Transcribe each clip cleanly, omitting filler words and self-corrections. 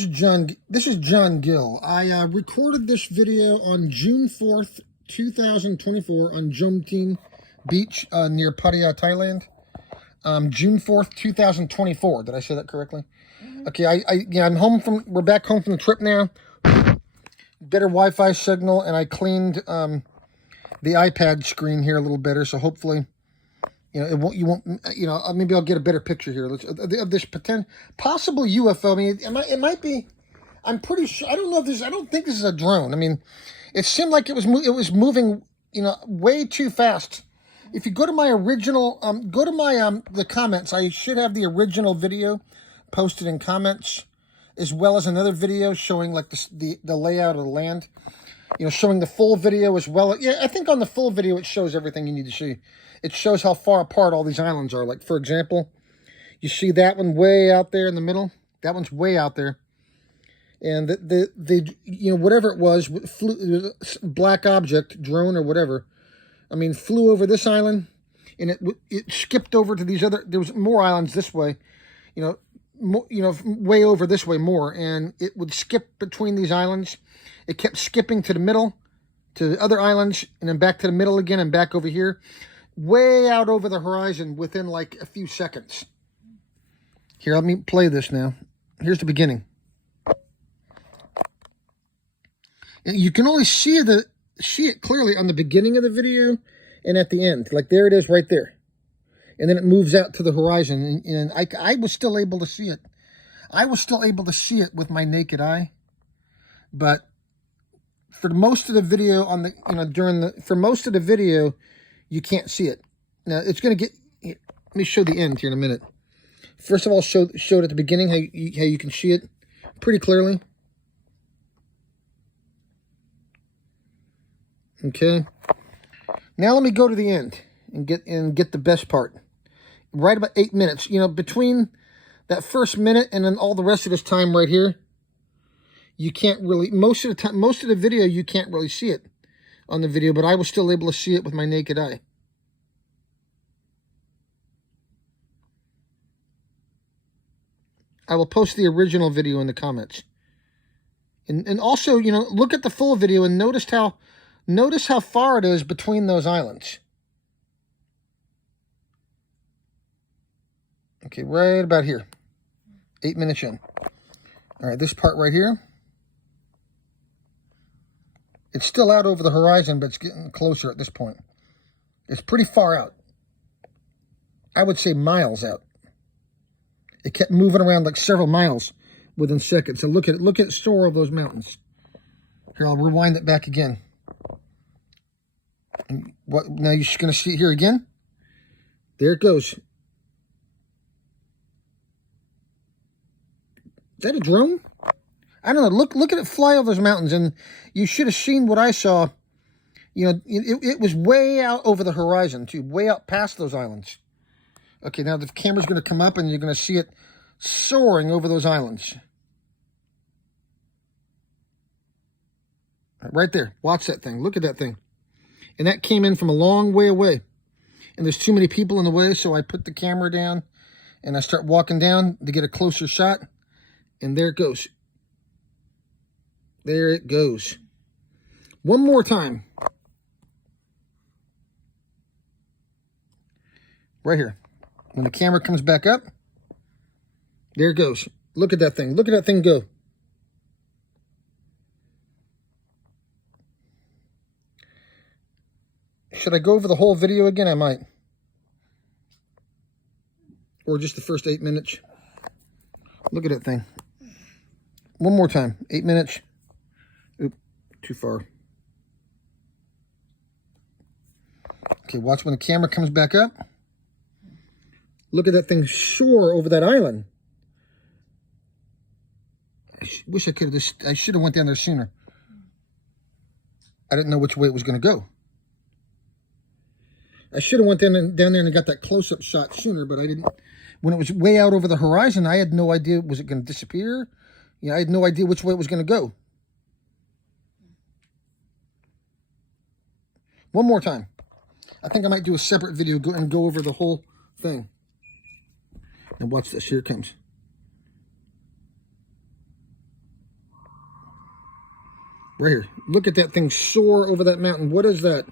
This is John Gill. I recorded this video on June 4th, 2024 on Jomtien Beach near Pattaya, Thailand. June 4th, 2024. Did I say that correctly? Okay, I'm home from, we're back home from the trip now. Better Wi-Fi signal, and I cleaned the iPad screen here a little better, so hopefully, maybe I'll get a better picture here of this possible UFO. I mean, it might be. I'm pretty sure. I don't know if this. I don't think this is a drone. I mean, it seemed like it was moving, way too fast. If you go to my original, the comments. I should have the original video posted in comments, as well as another video showing like the layout of the land. Showing the full video as well. Yeah, I think on the full video it shows everything you need to see. It shows how far apart all these islands are. Like, for example, you see that one way out there in the middle? That one's way out there. And the whatever it was, black object, drone or whatever, flew over this island, and it skipped over to these other, there was more islands this way, way over this way more, and it would skip between these islands. It kept skipping to the middle, to the other islands, and then back to the middle again, and back over here. Way out over the horizon within like a few seconds. Here, let me play this now. Here's the beginning. And you can only see it clearly on the beginning of the video and at the end. Like, there it is right there. And then it moves out to the horizon. And I was still able to see it. I was still able to see it with my naked eye. But for most of the video for most of the video, you can't see it. Now, it's going to get... Let me show the end here in a minute. First of all, show it at the beginning, how you can see it pretty clearly. Okay. Now let me go to the end and get the best part. Right about 8 minutes. Between that first minute and then all the rest of this time right here, you can't really... Most of the video, you can't really see it on the video, but I was still able to see it with my naked eye. I will post the original video in the comments. And also, look at the full video and notice how far it is between those islands. Okay, right about here. 8 minutes in. All right, this part right here. It's still out over the horizon, but it's getting closer at this point. It's pretty far out. I would say miles out. It kept moving around like several miles within seconds. So look at it. Look at the soar of those mountains. Here, I'll rewind it back again. And now you're just going to see it here again. There it goes. Is that a drone? I don't know. Look at it fly over those mountains, and you should have seen what I saw. It was way out over the horizon, too. Way out past those islands. Okay, now the camera's going to come up, and you're going to see it soaring over those islands. Right there. Watch that thing. Look at that thing. And that came in from a long way away. And there's too many people in the way, so I put the camera down, and I start walking down to get a closer shot. And there it goes. There it goes. One more time. Right here. When the camera comes back up, there it goes. Look at that thing. Look at that thing go. Should I go over the whole video again? I might. Or just the first 8 minutes. Look at that thing. One more time. 8 minutes. Oop, too far. Okay, watch when the camera comes back up. Look at that thing soar over that island. I wish I could have I should have went down there sooner. I didn't know which way it was going to go. I should have went down there and got that close-up shot sooner, but I didn't. When it was way out over the horizon, I had no idea. Was it going to disappear? I had no idea which way it was going to go. One more time. I think I might do a separate video and go over the whole thing. And watch this. Here it comes. Right here. Look at that thing soar over that mountain. What is that?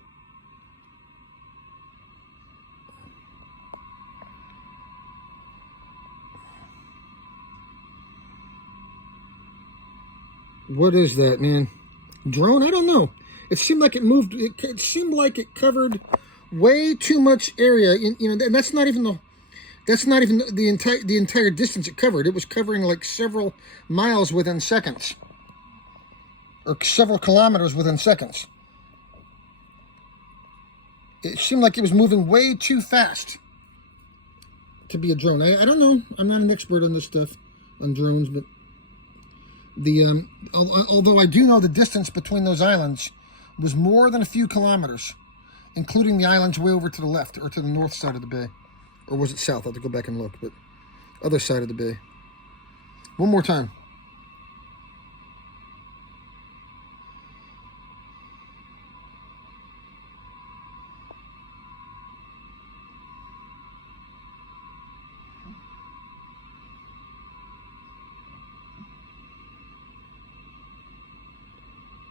What is that, man? Drone? I don't know. It seemed like it moved. It seemed like it covered way too much area. You know, and that's not even the entire distance it covered. It was covering like several miles within seconds, or several kilometers within seconds. It seemed like it was moving way too fast to be a drone. I don't know. I'm not an expert on this stuff, on drones, but although I do know the distance between those islands was more than a few kilometers, including the islands way over to the left, or to the north side of the bay. Or was it south? I'll have to go back and look, but other side of the bay. One more time.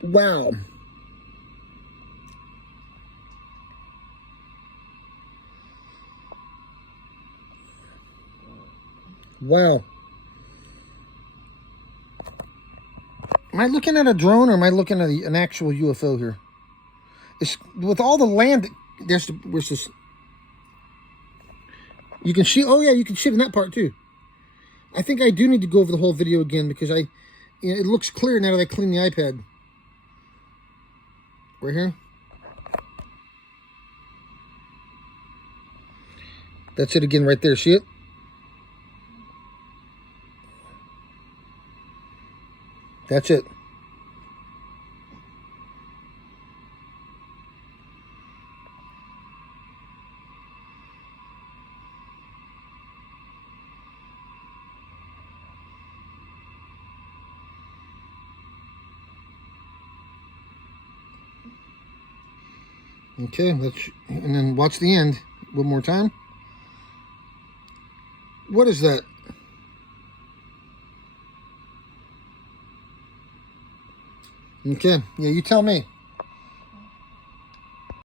Wow. Wow. Am I looking at a drone, or am I looking at an actual UFO here? It's, with all the land, where's this? You can see, oh yeah, you can see it in that part too. I think I do need to go over the whole video again, because it looks clear now that I clean the iPad. Right here. That's it again right there. See it? That's it. Okay, and then watch the end one more time. What is that? Okay, yeah, you tell me.